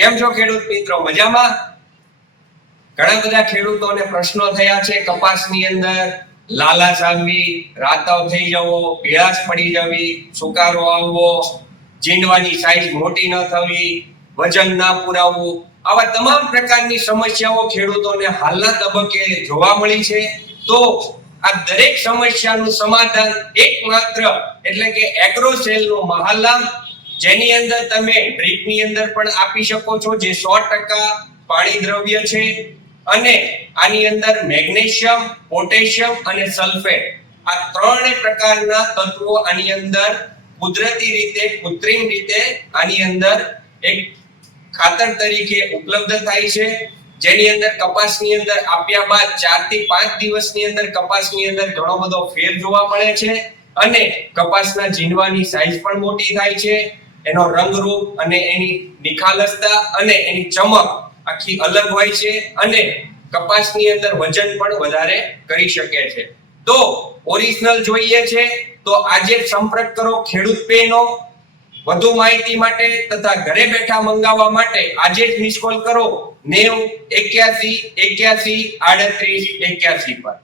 કેમ છો ખેડૂત મિત્રો? મજામાં? ઘણા બધા ખેડૂતોને પ્રશ્નો થયા છે. કપાસની અંદર લાલા આવવી રાતાવ થઈ જવો, પીળાશ પડી જવી, સુકારો આવવો જીંડવાની સાઈઝ મોટી ન થવી, વજન ના પુરાવવું. આવા તમામ પ્રકારની સમસ્યાઓ ખેડૂતોને હાલના તબક્કે જોવા મળી છે. તો આ દરેક સમસ્યાનું સમાધાન એકમાત્ર એટલે કે એગ્રોસેલનું મહાલાભ જેની અંદર તમે ડ્રીપની અંદર પણ આપી શકો છો, જે સો ટકા પાણી દ્રવ્ય છે. અને આની અંદર મેગ્નેશિયમ, પોટેશિયમ અને સલ્ફેટ આ ત્રણે પ્રકારના તત્વો આની અંદર કુદરતી રીતે, કૃત્રિમ રીતે આની અંદર એક ખાતર તરીકે ઉપલબ્ધ થાય છે. જેની અંદર કપાસની અંદર આપ્યા બાદ ચારથી પાંચ દિવસની અંદર કપાસની અંદર ઘણો બધો ફેર જોવા મળે છે. અને કપાસના જીનવાની સાઈઝ પણ મોટી થાય છે. એનો રંગરૂપ અને એની નિખાલસતા અને એની ચમક આખી અલગ હોય છે અને કપાસની અંદર વજન પણ વધારે કરી શકે છે. તો ઓરિજિનલ જોઈએ છે, તો આજે સંપર્ક કરો ખેડૂત પેનો વધુ માહિતી માટે તથા ઘરે બેઠા મંગાવવા માટે આજે જ મિસ કોલ કરો નેવું એક્યાસી એક્યાસી આડત્રીસ એક્યાસી પર.